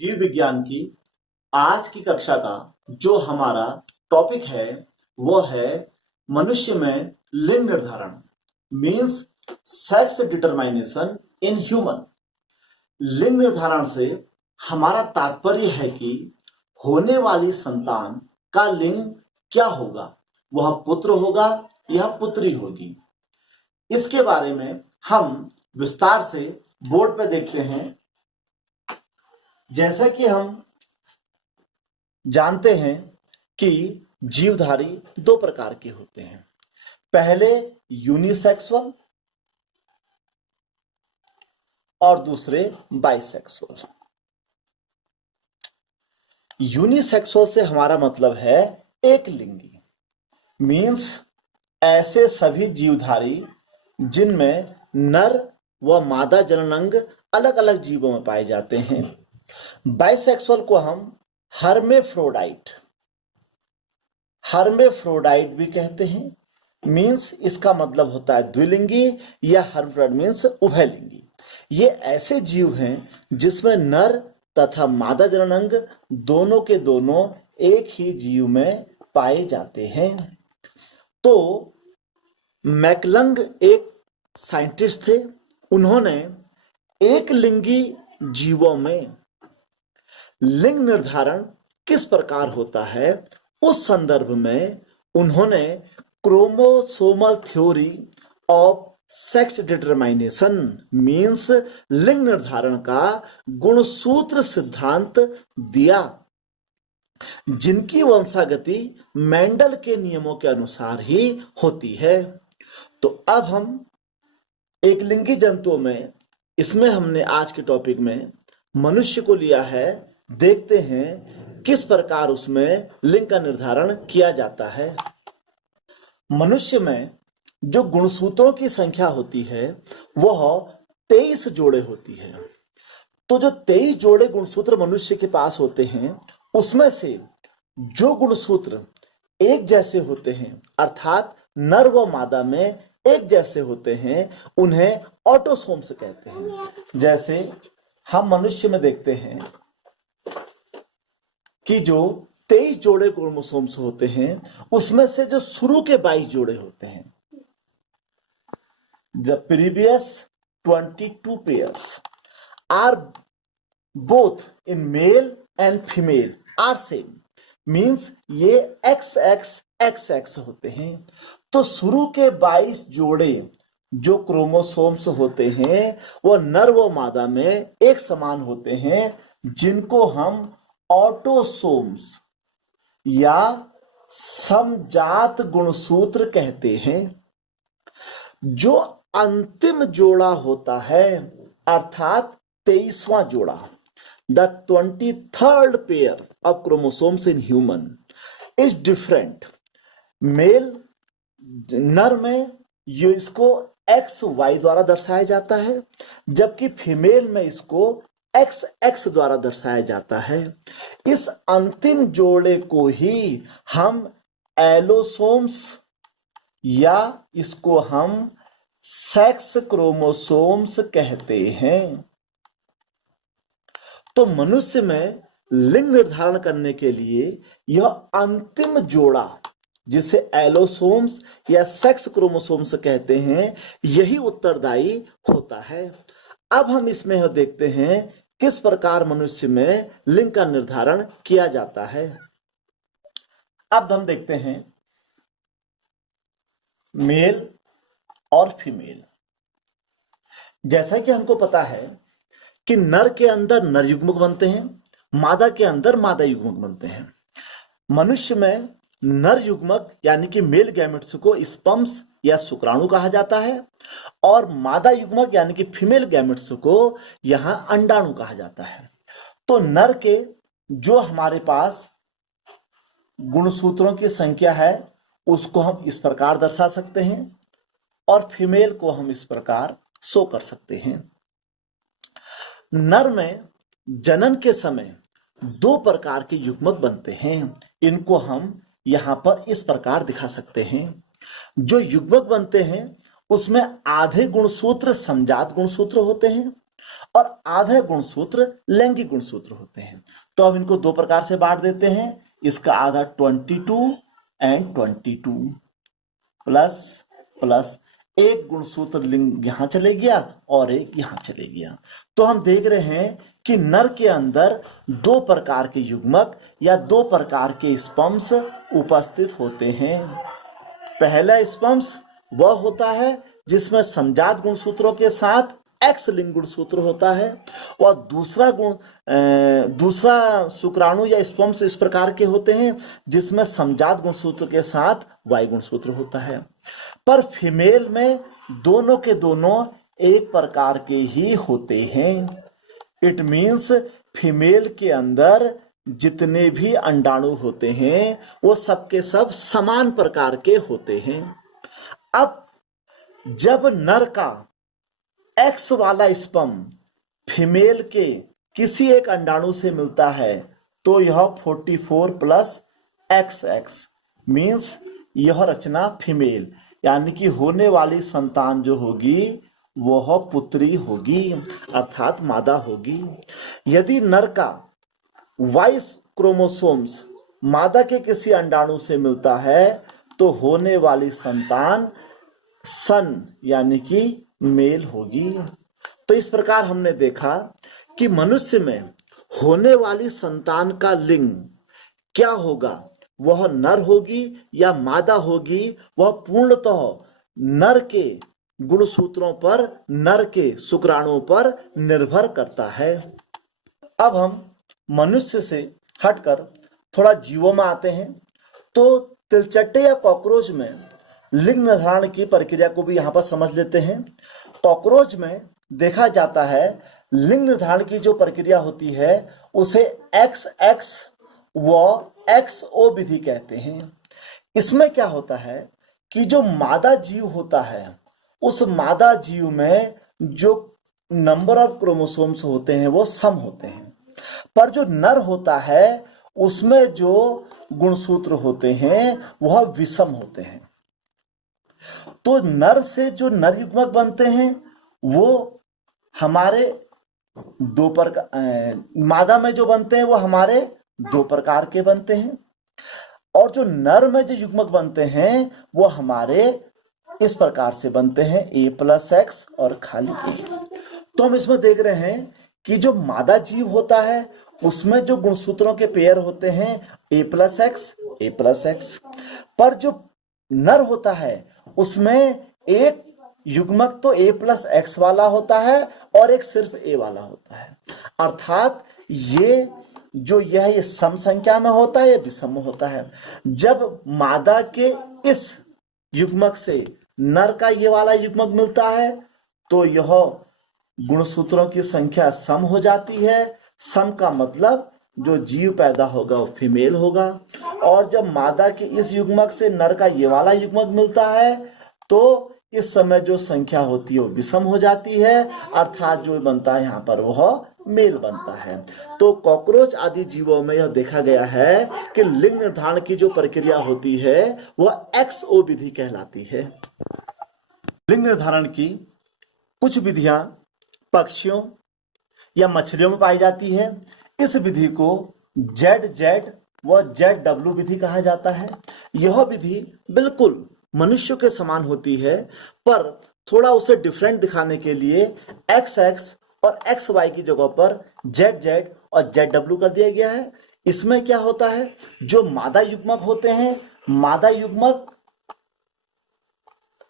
जीव विज्ञान की आज की कक्षा का जो हमारा टॉपिक है वो है मनुष्य में लिंग निर्धारण मीन्स सेक्स डिटरमाइनेशन इन ह्यूमन। लिंग निर्धारण से हमारा तात्पर्य है कि होने वाली संतान का लिंग क्या होगा, वह पुत्र होगा या पुत्री होगी। इसके बारे में हम विस्तार से बोर्ड पे देखते हैं। जैसा कि हम जानते हैं कि जीवधारी दो प्रकार के होते हैं। पहले यूनिसेक्सुअल और दूसरे बाइसेक्सुअल। यूनिसेक्सुअल से हमारा मतलब है एक लिंगी, मीन्स ऐसे सभी जीवधारी जिनमें नर व मादा जननांग अलग अलग जीवों में पाए जाते हैं। बाइसेक्सुअल को हम हर्मेफ्रोडाइट भी कहते हैं, मीन्स इसका मतलब होता है द्विलिंगी या हर्मेफ्रोडाइट मीन्स उभयलिंगी। ये ऐसे जीव हैं जिसमें नर तथा मादा जननांग दोनों के दोनों एक ही जीव में पाए जाते हैं। तो मैकलंग एक साइंटिस्ट थे, उन्होंने एक लिंगी जीवों में लिंग निर्धारण किस प्रकार होता है उस संदर्भ में उन्होंने chromosomal theory of sex determination means लिंग निर्धारण का गुणसूत्र सिद्धांत दिया, जिनकी वंशागति मेंडल के नियमों के अनुसार ही होती है। तो अब हम एक लिंगी जंतुओं में, इसमें हमने आज के टॉपिक में मनुष्य को लिया है। देखते हैं किस प्रकार उसमें लिंग का निर्धारण किया जाता है। मनुष्य में जो गुणसूत्रों की संख्या होती है वह 23 जोड़े होती है। तो जो 23 जोड़े गुणसूत्र मनुष्य के पास होते हैं उसमें से जो गुणसूत्र एक जैसे होते हैं अर्थात नर व मादा में एक जैसे होते हैं उन्हें ऑटोसोम्स कहते हैं। जैसे हम मनुष्य में देखते हैं कि जो 23 जोड़े क्रोमोसोम्स होते हैं उसमें से जो शुरू के 22 जोड़े होते हैं, the previous 22 pairs are both in male and female are same means ये XX होते हैं। तो शुरू के 22 जोड़े जो क्रोमोसोम्स होते हैं वो नर व मादा में एक समान होते हैं, जिनको हम ऑटोसोम्स या समजात गुणसूत्र कहते हैं। जो अंतिम जोड़ा होता है अर्थात 23वां जोड़ा, the 23rd pair of chromosomes in human is different. Male नर में ये इसको XY द्वारा दर्शाया जाता है, जबकि फीमेल में इसको XX द्वारा दर्शाया जाता है। इस अंतिम जोड़े को ही हम एलोसोम्स या इसको हम सेक्स क्रोमोसोम्स कहते हैं। तो मनुष्य में लिंग निर्धारण करने के लिए यह अंतिम जोड़ा जिसे एलोसोम्स या सेक्स क्रोमोसोम्स कहते हैं यही उत्तरदायी होता है। अब हम इसमें देखते हैं किस प्रकार मनुष्य में लिंग का निर्धारण किया जाता है। अब हम देखते हैं मेल और फीमेल। जैसा कि हमको पता है कि नर के अंदर नर युग्मक बनते हैं, मादा के अंदर मादा युग्मक बनते हैं। मनुष्य में नर युग्मक यानी कि मेल गैमेट्स को स्पर्म्स या शुक्राणु कहा जाता है और मादा युग्मक यानी कि फीमेल गैमेट्स को यहां अंडाणु कहा जाता है। तो नर के जो हमारे पास गुणसूत्रों की संख्या है उसको हम इस प्रकार दर्शा सकते हैं और फीमेल को हम इस प्रकार शो कर सकते हैं। नर में जनन के समय दो प्रकार के युग्मक बनते हैं, इनको हम यहां पर इस प्रकार दिखा सकते हैं। जो युग्मक बनते हैं उसमें आधे गुणसूत्र समजात गुणसूत्र होते हैं और आधे गुणसूत्र लैंगिक गुणसूत्र होते हैं। तो अब इनको दो प्रकार से बांट देते हैं। इसका आधा 22 एंड 22 प्लस प्लस एक गुणसूत्र लिंग यहां चले गया और एक यहां चले गया। तो हम देख रहे हैं कि नर के अंदर दो प्रकार के युग्मक या दो प्रकार के स्पर्म्स उपस्थित होते हैं। पहला स्पर्म्स वह होता है जिसमें समजात गुणसूत्रों के साथ एक्स लिंग गुणसूत्र होता है, और दूसरा शुक्राणु या स्पर्म्स इस प्रकार के होते हैं जिसमें समजात गुणसूत्र के साथ वाई गुणसूत्र होता है। पर फीमेल में दोनों के दोनों एक प्रकार के ही होते हैं। इट मीन्स फीमेल के अंदर जितने भी अंडाणु होते हैं वो सबके सब समान प्रकार के होते हैं। अब जब नर का एक्स वाला स्पर्म फीमेल के किसी एक अंडाणु से मिलता है तो यह 44 प्लस XX मीन्स यह रचना फीमेल, यानी कि होने वाली संतान जो होगी वह पुत्री होगी अर्थात मादा होगी। यदि नर का वाई क्रोमोसोम्स मादा के किसी अंडाणु से मिलता है तो होने वाली संतान सन यानी कि मेल होगी। तो इस प्रकार हमने देखा कि मनुष्य में होने वाली संतान का लिंग क्या होगा, वह नर होगी या मादा होगी, वह पूर्णतः नर के गुणसूत्रों पर, नर के शुक्राणुओं पर निर्भर करता है। अब हम मनुष्य से हटकर थोड़ा जीवों में आते हैं। तो तिलचट्टे या कॉकरोच में लिंग निर्धारण की प्रक्रिया को भी यहाँ पर समझ लेते हैं। कॉकरोच में देखा जाता है लिंग निर्धारण की जो प्रक्रिया होती है उसे XX व XO विधि कहते हैं। इसमें क्या होता है कि जो मादा जीव होता है उस मादा जीव में जो नंबर ऑफ क्रोमोसोम्स होते हैं वो सम होते हैं, पर जो नर होता है उसमें जो गुणसूत्र होते हैं वह विषम होते हैं। तो नर से जो नर युग्मक बनते हैं वो हमारे दो प्रकार, मादा में जो बनते हैं वो हमारे दो प्रकार के बनते हैं, और जो नर में जो युग्मक बनते हैं वो हमारे इस प्रकार से बनते हैं A+X और खाली A। तो हम इसमें देख रहे हैं कि जो मादा जीव होता है उसमें जो गुणसूत्रों के पेयर होते हैं A+X, पर जो नर होता है उसमें एक युग्मक तो A+X वाला होता है और एक सिर्फ A वाला होता है। अर्थात यह सम संख्या में होता है, ये विषम होता है। जब मादा के इस युग्मक से नर का ये वाला युग्मक मिलता है तो यह गुणसूत्रों की संख्या सम हो जाती है। सम का मतलब जो जीव पैदा होगा वो फीमेल होगा, और जब मादा के इस युग्मक से नर का ये वाला युग्मक मिलता है तो इस समय जो संख्या होती है वो विषम हो जाती है, अर्थात जो बनता है यहाँ पर वह मेल बनता है। तो कॉकरोच आदि जीवों में यह देखा गया है कि लिंग निर्धारण की जो प्रक्रिया होती है वह XO विधि कहलाती है। लिंग निर्धारण की कुछ विधियां पक्षियों या मछलियों में पाई जाती है। इस विधि को ZZ व ZW विधि कहा जाता है। यह विधि बिल्कुल मनुष्य के समान होती है, पर थोड़ा उसे डिफरेंट दिखाने के लिए XX और XY की जगह पर ZZ और ZW कर दिया गया है। इसमें क्या होता है, जो मादा युग्मक होते हैं, मादा युग्मक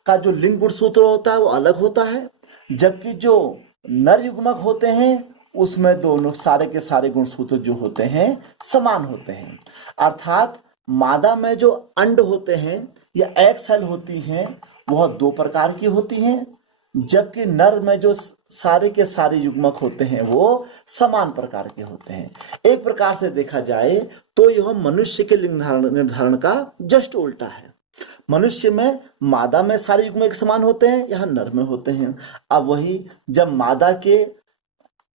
का जो लिंग गुणसूत्र होता है वो अलग होता है, जबकि जो नर युग्मक होते हैं उसमें दोनों सारे के सारे गुणसूत्र जो होते हैं समान होते हैं। अर्थात मादा में जो अंड होते हैं या एग सेल होती हैं वह दो प्रकार की होती हैं, जबकि नर में जो सारे के सारे युग्मक होते हैं वो समान प्रकार के होते हैं। एक प्रकार से देखा जाए तो यह मनुष्य के लिंग निर्धारण का जस्ट उल्टा है। मनुष्य में मादा में सारे युग्मक समान होते हैं, यहाँ नर में होते हैं। अब वही जब मादा के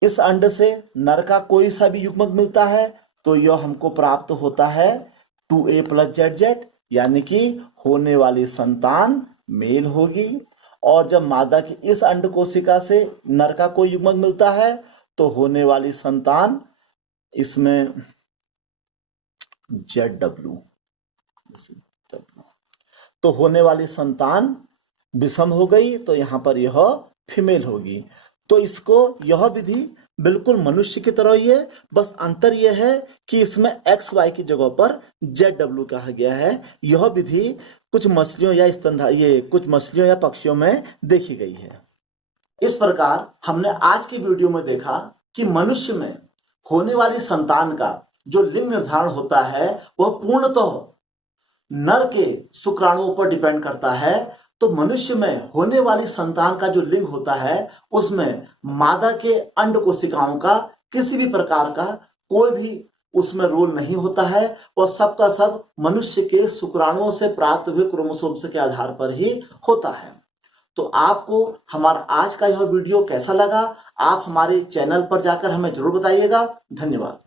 इस अंड से नर का कोई सा भी युग्मक मिलता है तो यह हमको प्राप्त होता है 2A+ ZZ, यानी कि होने वाली संतान मेल होगी, और जब मादा की इस अंड कोशिका से नर का कोई युग्मक मिलता है तो होने वाली संतान इसमें ZW, तो होने वाली संतान विषम हो गई, तो यहां पर यह फीमेल होगी। तो इसको यह विधि बिल्कुल मनुष्य की तरह ही है, बस अंतर यह है कि इसमें XY की जगह पर ZW कहा गया है। यह विधि कुछ मछलियों या कुछ मछलियों या पक्षियों में देखी गई है। इस प्रकार हमने आज की वीडियो में देखा कि मनुष्य में होने वाली संतान का जो लिंग निर्धारण होता है वह पूर्णतः नर के शुक्राणुओं पर डिपेंड करता है। तो मनुष्य में होने वाली संतान का जो लिंग होता है उसमें मादा के अंड कोशिकाओं का किसी भी प्रकार का कोई भी उसमें रोल नहीं होता है और सबका सब मनुष्य के शुक्राणुओं से प्राप्त हुए क्रोमोसोम्स के आधार पर ही होता है। तो आपको हमारा आज का यह वीडियो कैसा लगा, आप हमारे चैनल पर जाकर हमें जरूर बताइएगा। धन्यवाद।